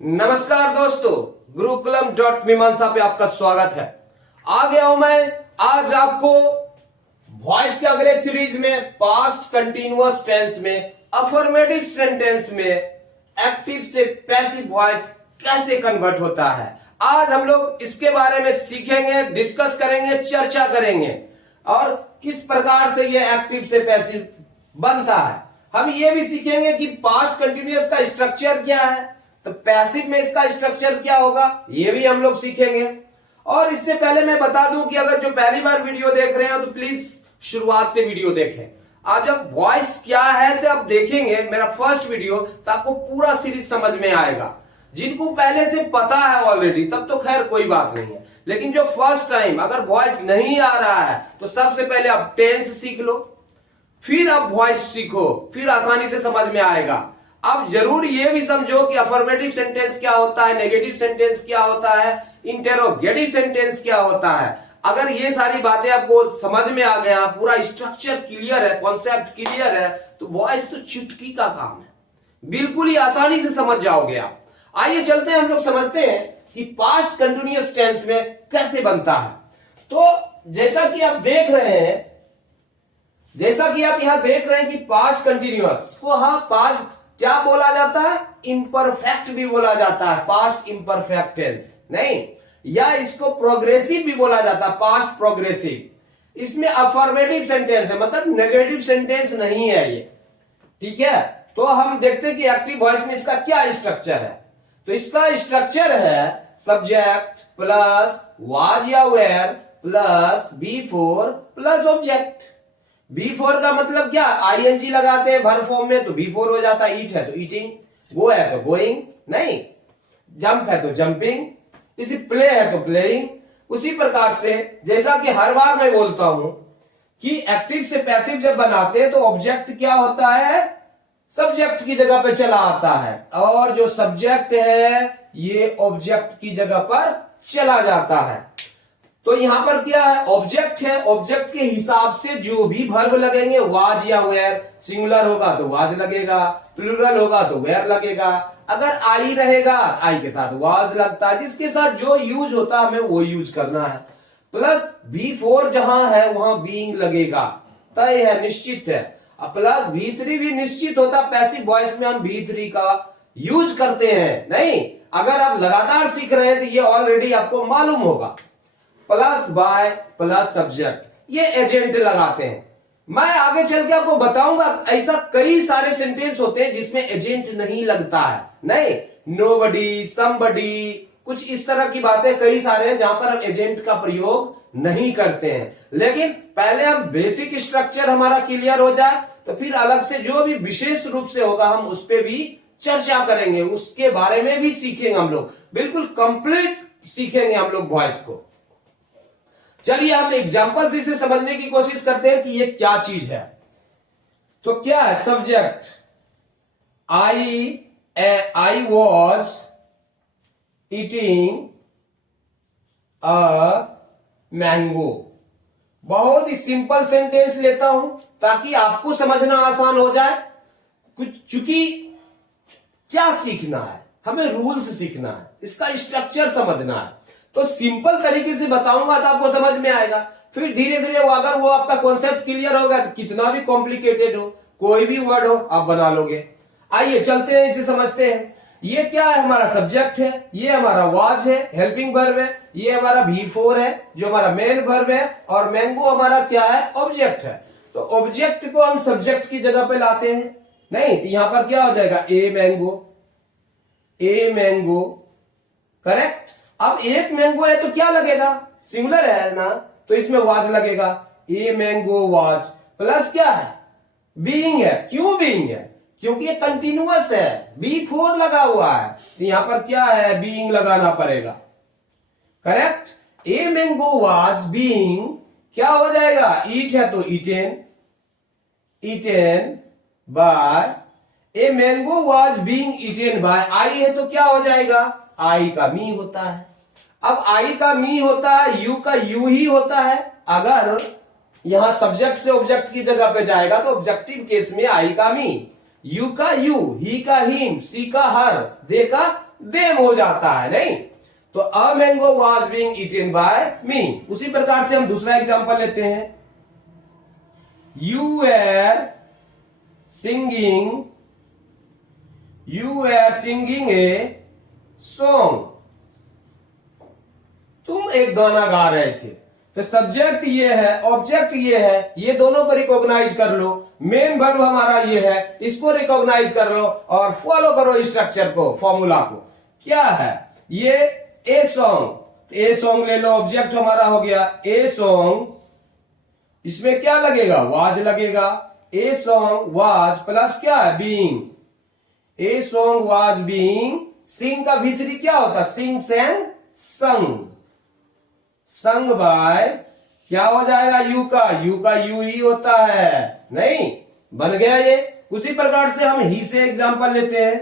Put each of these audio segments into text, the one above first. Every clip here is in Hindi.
नमस्कार दोस्तों, गुरुकुलम.मीमांसा पे आपका स्वागत है। आ गया हूं मैं आज आपको वॉइस के अगले सीरीज में पास्ट कंटिन्यूअस टेंस में अफर्मेटिव सेंटेंस में एक्टिव से पैसिव वॉइस कैसे कन्वर्ट होता है। आज हम लोग इसके बारे में सीखेंगे, डिस्कस करेंगे, चर्चा करेंगे और किस प्रकार से ये एक्टिव से पैसिव बनता है। हम ये भी सीखेंगे कि पास्ट कंटिन्यूअस का स्ट्रक्चर क्या है, तो पैसिव में इसका स्ट्रक्चर क्या होगा, ये भी हम लोग सीखेंगे। और इससे पहले मैं बता दूं कि अगर जो पहली बार वीडियो देख रहे हैं तो प्लीज शुरुआत से वीडियो देखें। आप जब वॉइस क्या है से आप देखेंगे मेरा फर्स्ट वीडियो, तो आपको पूरा सीरीज समझ में आएगा। जिनको पहले से पता है ऑलरेडी तब तो खैर कोई बात नहीं है, लेकिन जो फर्स्ट टाइम अगर वॉइस नहीं आ रहा है तो सबसे पहले आप टेंस सीख लो, फिर आप वॉइस सीखो, फिर आसानी से समझ में आएगा। अब जरूर ये भी समझो कि अफर्मेटिव सेंटेंस क्या होता है, नेगेटिव सेंटेंस क्या होता है, इंटेरोगेटिव सेंटेंस क्या होता है। अगर ये सारी बातें आपको समझ में आ गया, पूरा स्ट्रक्चर क्लियर है, कॉन्सेप्ट क्लियर है, तो वॉइस तो चुटकी का काम है, बिल्कुल ही आसानी से समझ जाओगे आप। आइए चलते हैं, हम लोग समझते हैं कि पास्ट कंटिन्यूअस टेंस में कैसे बनता है। तो जैसा कि आप देख रहे हैं, यहां देख रहे हैं कि पास्ट कंटिन्यूअस को पास्ट क्या बोला जाता है, इम्परफेक्ट भी बोला जाता है, पास्ट इम्परफेक्ट टेंस नहीं, या इसको प्रोग्रेसिव भी बोला जाता है, पास्ट प्रोग्रेसिव। इसमें अफर्मेटिव सेंटेंस है, मतलब नेगेटिव सेंटेंस नहीं है ये, ठीक है। तो हम देखते हैं कि एक्टिव वॉइस में इसका क्या स्ट्रक्चर है। तो इसका स्ट्रक्चर है सब्जेक्ट प्लस वाज या were plus B four plus object. B four का मतलब क्या, आईएनजी लगाते हैं वर्ब फॉर्म में तो बी4 हो जाता है। ईट है तो ईटिंग, गो है तो गोइंग, नहीं जंप है तो जंपिंग, इसी प्ले है तो प्लेइंग। उसी प्रकार से जैसा कि हर बार मैं बोलता हूं कि एक्टिव से पैसिव जब बनाते हैं तो ऑब्जेक्ट क्या होता है, सब्जेक्ट की जगह पे चला आता है, और जो सब्जेक्ट है ये ऑब्जेक्ट की जगह पर चला जाता है। तो यहां पर क्या है, ऑब्जेक्ट है, ऑब्जेक्ट के हिसाब से जो भी वर्ब लगेंगे, वाज या वेयर, सिंगुलर होगा तो वाज लगेगा, प्लूरल होगा तो वेयर लगेगा। अगर आई रहेगा आई के साथ वाज लगता है, जिसके साथ जो यूज होता है हमें वो यूज करना है। प्लस बी4 जहां है वहां बीइंग लगेगा, तय है, निश्चित है। प्लस बी3 भी निश्चित होता, पैसिव वॉइस में हम बी3 का यूज करते हैं नहीं। अगर आप लगातार सीख रहे हैं तो ये ऑलरेडी आपको मालूम होगा। प्लस बाय प्लस सब्जेक्ट, ये एजेंट लगाते हैं। मैं आगे चल के आपको बताऊंगा, ऐसा कई सारे सेंटेंस होते हैं जिसमें एजेंट नहीं लगता है, नहीं, नोबडी, समबडी, कुछ इस तरह की बातें कई सारे हैं जहां पर हम एजेंट का प्रयोग नहीं करते हैं। लेकिन पहले हम बेसिक स्ट्रक्चर हमारा क्लियर हो जाए तो फिर अलग से जो भी विशेष रूप से होगा हम उस पर भी चर्चा करेंगे, उसके बारे में भी सीखेंगे हम लोग, बिल्कुल कंप्लीट सीखेंगे हम लोग वॉइस को। चलिए हम एग्जांपल से इसे समझने की कोशिश करते हैं कि ये क्या चीज है। तो क्या है, subject I was eating a mango. बहुत ही सिंपल सेंटेंस लेता हूं ताकि आपको समझना आसान हो जाए। कुछ चूंकि क्या सीखना है, हमें रूल्स सीखना है, इसका स्ट्रक्चर समझना है, तो सिंपल तरीके से बताऊंगा तो आपको समझ में आएगा। फिर धीरे धीरे वो अगर वो आपका कॉन्सेप्ट क्लियर होगा तो कितना भी कॉम्प्लिकेटेड हो, कोई भी वर्ड हो, आप बना लोगे। आइए चलते हैं, इसे समझते हैं। ये क्या है, हमारा सब्जेक्ट है, ये हमारा वाज है, हेल्पिंग वर्ब है, ये हमारा V4 है जो हमारा मेन वर्ब है, और मैंगो हमारा क्या है, ऑब्जेक्ट है। तो ऑब्जेक्ट को हम सब्जेक्ट की जगह पे लाते हैं, नहीं तो यहां पर क्या हो जाएगा, ए मैंगो, करेक्ट। अब एक मैंगो है तो क्या लगेगा, सिंगुलर है ना, तो इसमें वाज लगेगा, ए मैंगो वाज। प्लस क्या है, बीइंग है। क्यों बीइंग है, क्योंकि ये कंटिन्यूअस है, बी4 लगा हुआ है, तो यहां पर क्या है, बीइंग लगाना पड़ेगा, correct. A mango was being क्या हो जाएगा, ईट है तो eaten by, a mango was being eaten by, I है तो क्या हो जाएगा, आई का मी होता है। अब आई का मी होता है, यू का यू ही होता है। अगर यहां सब्जेक्ट से ऑब्जेक्ट की जगह पे जाएगा तो ऑब्जेक्टिव केस में आई का मी, यू का यू, ही का हिम, सी का हर, दे का देम हो जाता है, नहीं? तो a mango was being eaten by me. उसी प्रकार से हम दूसरा एग्जांपल लेते हैं। You are singing a song. तुम एक गाना गा रहे थे। तो सब्जेक्ट ये है, ऑब्जेक्ट ये है, ये दोनों को रिकॉग्नाइज कर लो। मेन वर्ब हमारा ये है, इसको रिकॉग्नाइज कर लो और फॉलो करो स्ट्रक्चर को, फॉर्मूला को। क्या है ये? A song. ए सॉन्ग ले लो, ऑब्जेक्ट हमारा हो गया ए सॉन्ग। इसमें क्या लगेगा? वाज लगेगा। ए सॉन्ग वाज प्लस क्या है? Being. A song was being, sing का भीतरी क्या होता है? सिंग सेंग संग। संग बाय क्या हो जाएगा? यू का यू ही होता है, नहीं? बन गया ये। उसी प्रकार से हम ही से एग्जांपल लेते हैं।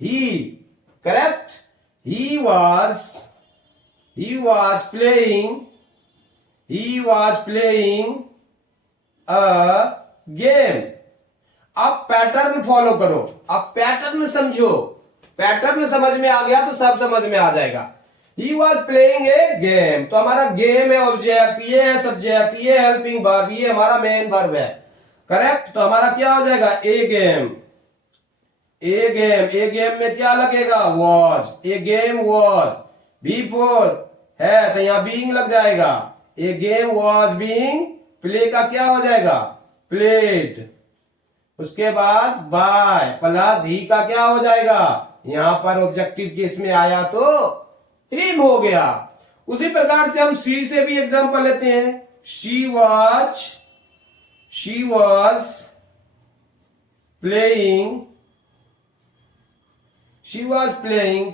He, correct. He was playing a game। अब पैटर्न फॉलो करो, अब पैटर्न समझो। पैटर्न समझ में आ गया तो सब समझ में आ जाएगा। He was playing a game, तो हमारा गेम है ऑब्जेक्ट, ये है सब्जेक्ट, ये हेल्पिंग वर्ब, ये हमारा मेन वर्ब है, करेक्ट। तो हमारा क्या हो जाएगा? ए गेम। ए गेम में क्या लगेगा? Was. A game was before है तो यहां बीइंग लग जाएगा। ए गेम वॉज बीइंग, प्ले का क्या हो जाएगा? प्लेड। उसके बाद बाय प्लस ही का क्या हो जाएगा? यहां पर ऑब्जेक्टिव केस में आया तो हिम हो गया। उसी प्रकार से हम शी से भी एग्जांपल लेते हैं। She was playing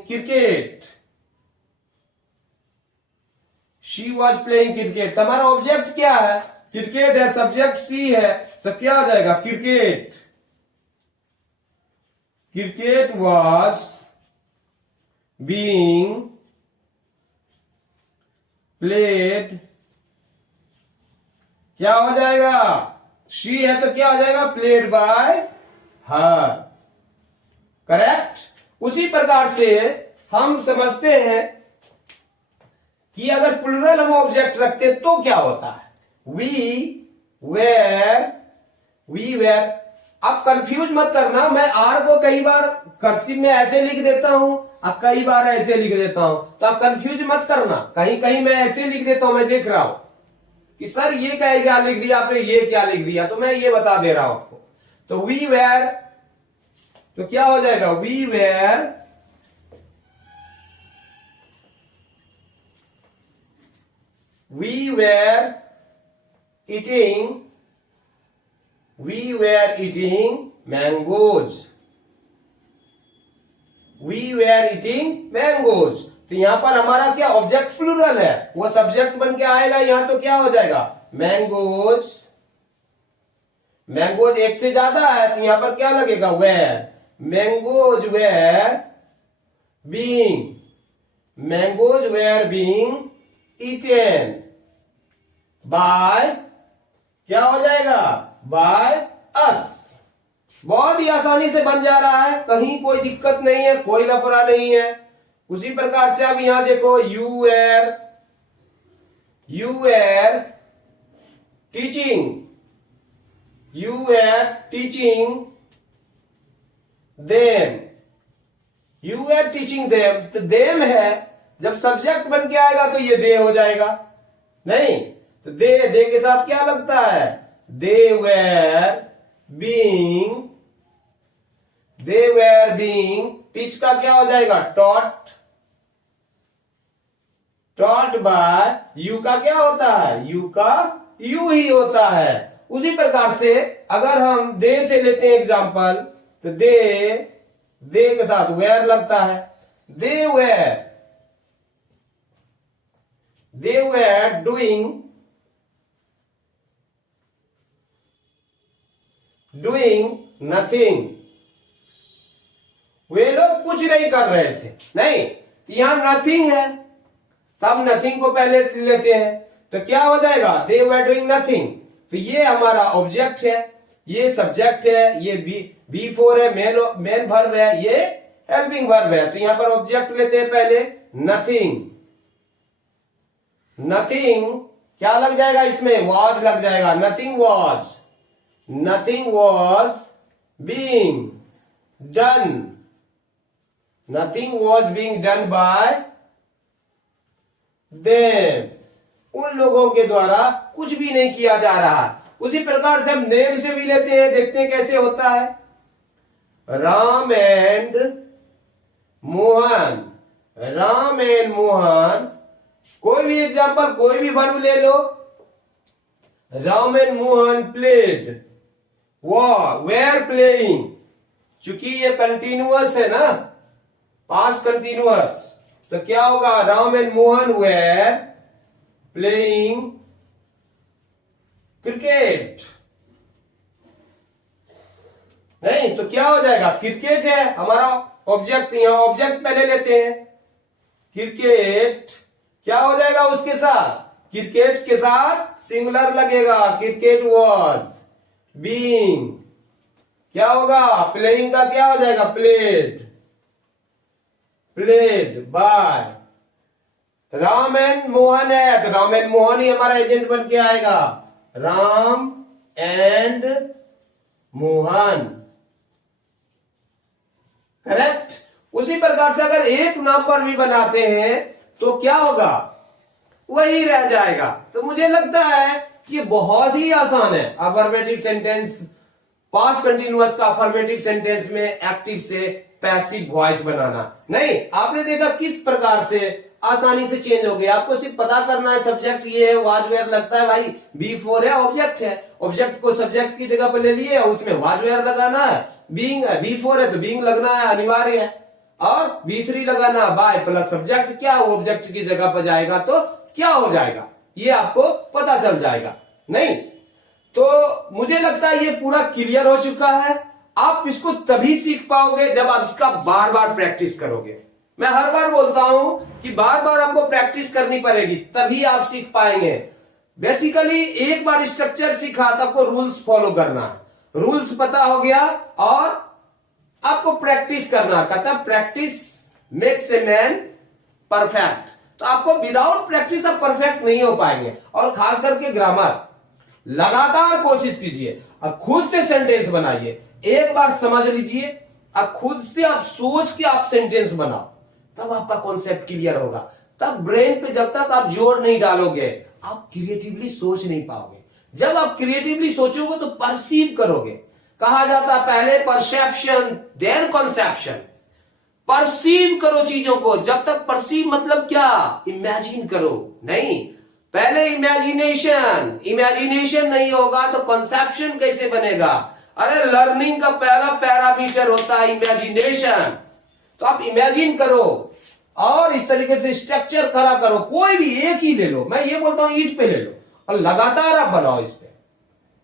cricket. हमारा ऑब्जेक्ट क्या है? क्रिकेट है, सब्जेक्ट सी है, तो क्या हो जाएगा? Cricket was being played. क्या हो जाएगा? शी है तो क्या हो जाएगा? Played by her, correct. उसी प्रकार से हम समझते हैं कि अगर प्लूरल हम ऑब्जेक्ट रखते तो क्या होता है? We were. अब कंफ्यूज मत करना, मैं आर को कई बार कर्सिव में ऐसे लिख देता हूं, अब कई बार ऐसे लिख देता हूं, तो आप कंफ्यूज मत करना। कहीं कहीं मैं ऐसे लिख देता हूं, मैं देख रहा हूं कि सर ये क्या लिख दिया आपने, ये क्या लिख दिया, तो मैं ये बता दे रहा हूं आपको। तो वी वेर, तो क्या हो जाएगा? We were eating mangoes। तो यहां पर हमारा क्या ऑब्जेक्ट प्लूरल है, वो सब्जेक्ट बन के आएगा यहां, तो क्या हो जाएगा? मैंगोज। मैंगोज एक से ज्यादा है तो यहां पर क्या लगेगा? Were. Mangoes were being eaten by, क्या हो जाएगा? By us. बहुत ही आसानी से बन जा रहा है, कहीं कोई दिक्कत नहीं है, कोई लफड़ा नहीं है। उसी प्रकार से अब यहां देखो, यू वेर टीचिंग देम। तो देम है, जब सब्जेक्ट बन के आएगा तो ये दे हो जाएगा, नहीं? तो दे के साथ क्या लगता है? दे वेर बीइंग, टीच का क्या हो जाएगा? टॉट बाय यू का क्या होता है? यू का यू ही होता है। उसी प्रकार से अगर हम दे से लेते हैं एग्जांपल, तो दे के साथ वेयर लगता है। They were doing nothing. वे लोग कुछ नहीं कर रहे थे, नहीं? यहां नथिंग है, तब नथिंग को पहले लेते हैं, तो क्या हो जाएगा? दे वर डूइंग नथिंग। तो ये हमारा ऑब्जेक्ट है, ये सब्जेक्ट है, ये बी4 है, मेन वर्ब है, ये हेल्पिंग वर्ब है, तो यहां पर ऑब्जेक्ट लेते हैं पहले नथिंग। नथिंग क्या लग जाएगा इसमें, वॉज लग जाएगा, nothing was being done, nothing was being done by them, उन लोगों के द्वारा कुछ भी नहीं किया जा रहा। उसी प्रकार से हम नेम से भी लेते हैं, देखते हैं कैसे होता है। राम एंड मोहन, राम एंड मोहन, कोई भी एग्जांपल, कोई भी वर्ब ले लो। Ram and Mohan played, were playing, चूंकि ये कंटिन्यूअस है ना, पास्ट कंटिन्यूअस, तो क्या होगा, Ram and Mohan were playing cricket. नहीं तो क्या हो जाएगा, क्रिकेट है हमारा ऑब्जेक्ट, यहां ऑब्जेक्ट पहले लेते हैं, क्रिकेट क्या हो जाएगा उसके साथ, क्रिकेट के साथ सिंगुलर लगेगा, क्रिकेट वॉज बीइंग, क्या होगा, प्लेइंग का क्या हो जाएगा, played by. Ram and Mohan है, तो राम एंड मोहन ही हमारा एजेंट बन के आएगा, राम एंड मोहन, करेक्ट। उसी प्रकार से अगर एक नाम पर भी बनाते हैं तो क्या होगा, वही रह जाएगा। तो मुझे लगता है कि ये बहुत ही आसान है अफर्मेटिव सेंटेंस, पास्ट कंटिन्यूअस का अफर्मेटिव सेंटेंस में एक्टिव से पैसिव वॉइस बनाना। नहीं, आपने देखा किस प्रकार से आसानी से चेंज हो गया। आपको सिर्फ पता करना है सब्जेक्ट ये है, वाज वेयर लगता है भाई, बी4 है, ऑब्जेक्ट है, ऑब्जेक्ट को सब्जेक्ट की जगह पर ले लिए, उसमें वाज वेयर लगाना है, बीइंग है, बी4 है तो बीइंग लगना है, अनिवार्य है, और बी3 लगाना, बाय प्लस सब्जेक्ट, क्या वो ऑब्जेक्ट की जगह पर जाएगा तो क्या हो जाएगा, ये आपको पता चल जाएगा। नहीं तो मुझे लगता है ये पूरा क्लियर हो चुका है। आप इसको तभी सीख पाओगे जब आप इसका बार बार प्रैक्टिस करोगे। मैं हर बार बोलता हूं कि बार बार आपको प्रैक्टिस करनी पड़ेगी, तभी आप सीख पाएंगे। बेसिकली एक बार स्ट्रक्चर सीखा तो आपको रूल्स फॉलो करना है, रूल्स पता हो गया और आपको प्रैक्टिस करना, कहता practice makes a man perfect. तो आपको विदाउट प्रैक्टिस आप परफेक्ट नहीं हो पाएंगे। और खास करके ग्रामर लगातार कोशिश कीजिए, अब खुद से सेंटेंस बनाइए, एक बार समझ लीजिए, अब खुद से आप सोच के आप सेंटेंस बनाओ, तब आपका कॉन्सेप्ट क्लियर होगा। तब ब्रेन पे जब तक आप जोर नहीं डालोगे आप क्रिएटिवली सोच नहीं पाओगे। जब आप क्रिएटिवली सोचोगे तो परसीव करोगे। कहा जाता है पहले परसेप्शन देन कॉन्सेप्शन। परसीव करो चीजों को, जब तक परसीव मतलब क्या, इमेजिन करो, नहीं पहले इमेजिनेशन, इमेजिनेशन नहीं होगा तो कॉन्सेप्शन कैसे बनेगा। अरे लर्निंग का पहला पैरामीटर होता है इमेजिनेशन। तो आप इमेजिन करो और इस तरीके से स्ट्रक्चर खड़ा करो, कोई भी एक ही ले लो, मैं ये बोलता हूं ईंट पे ले लो और लगातार आप बनाओ इस पे,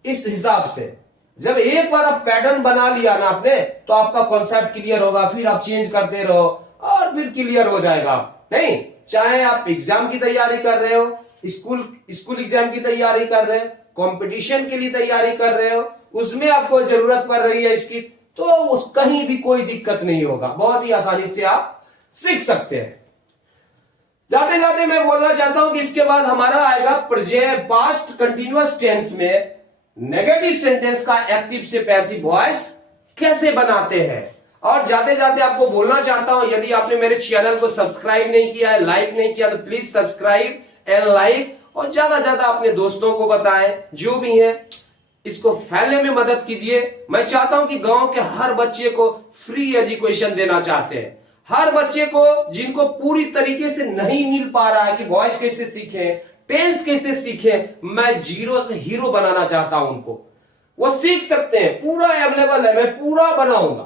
इस हिसाब से। जब एक बार आप पैटर्न बना लिया ना आपने, तो आपका कॉन्सेप्ट क्लियर होगा, फिर आप चेंज करते रहो और फिर क्लियर हो जाएगा। नहीं, चाहे आप एग्जाम की तैयारी कर रहे हो, स्कूल एग्जाम की तैयारी कर रहे हो, कंपटीशन के लिए तैयारी कर रहे हो, उसमें आपको जरूरत पड़ रही है इसकी, तो उस कहीं भी कोई दिक्कत नहीं होगा, बहुत ही आसानी से आप सीख सकते हैं। जाते जाते मैं बोलना चाहता हूं कि इसके बाद हमारा आएगा प्रेजेंट पास्ट कंटिन्यूअस टेंस में नेगेटिव सेंटेंस का एक्टिव से पैसिव वॉइस कैसे बनाते हैं। और जाते जाते आपको बोलना चाहता हूं, यदि आपने मेरे चैनल को सब्सक्राइब नहीं किया है, लाइक नहीं किया, तो प्लीज सब्सक्राइब एंड लाइक, और ज्यादा ज्यादा अपने दोस्तों को बताएं, जो भी हैं इसको फैलने में मदद कीजिए। मैं चाहता हूं कि गांव के हर बच्चे को फ्री एजुकेशन देना चाहते हैं, हर बच्चे को जिनको पूरी तरीके से नहीं मिल पा रहा है कि वॉइस कैसे सीखें, टेंस कैसे सीखें, मैं जीरो से हीरो बनाना चाहता हूं उनको। वो सीख सकते हैं, पूरा अवेलेबल है, मैं पूरा बनाऊंगा,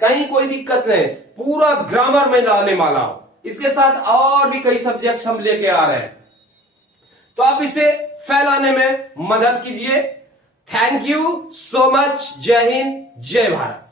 कहीं कोई दिक्कत नहीं, पूरा ग्रामर में लाने वाला हूं। इसके साथ और भी कई सब्जेक्ट्स हम लेके आ रहे हैं, तो आप इसे फैलाने में मदद कीजिए। Thank you so much. जय हिंद, जय भारत।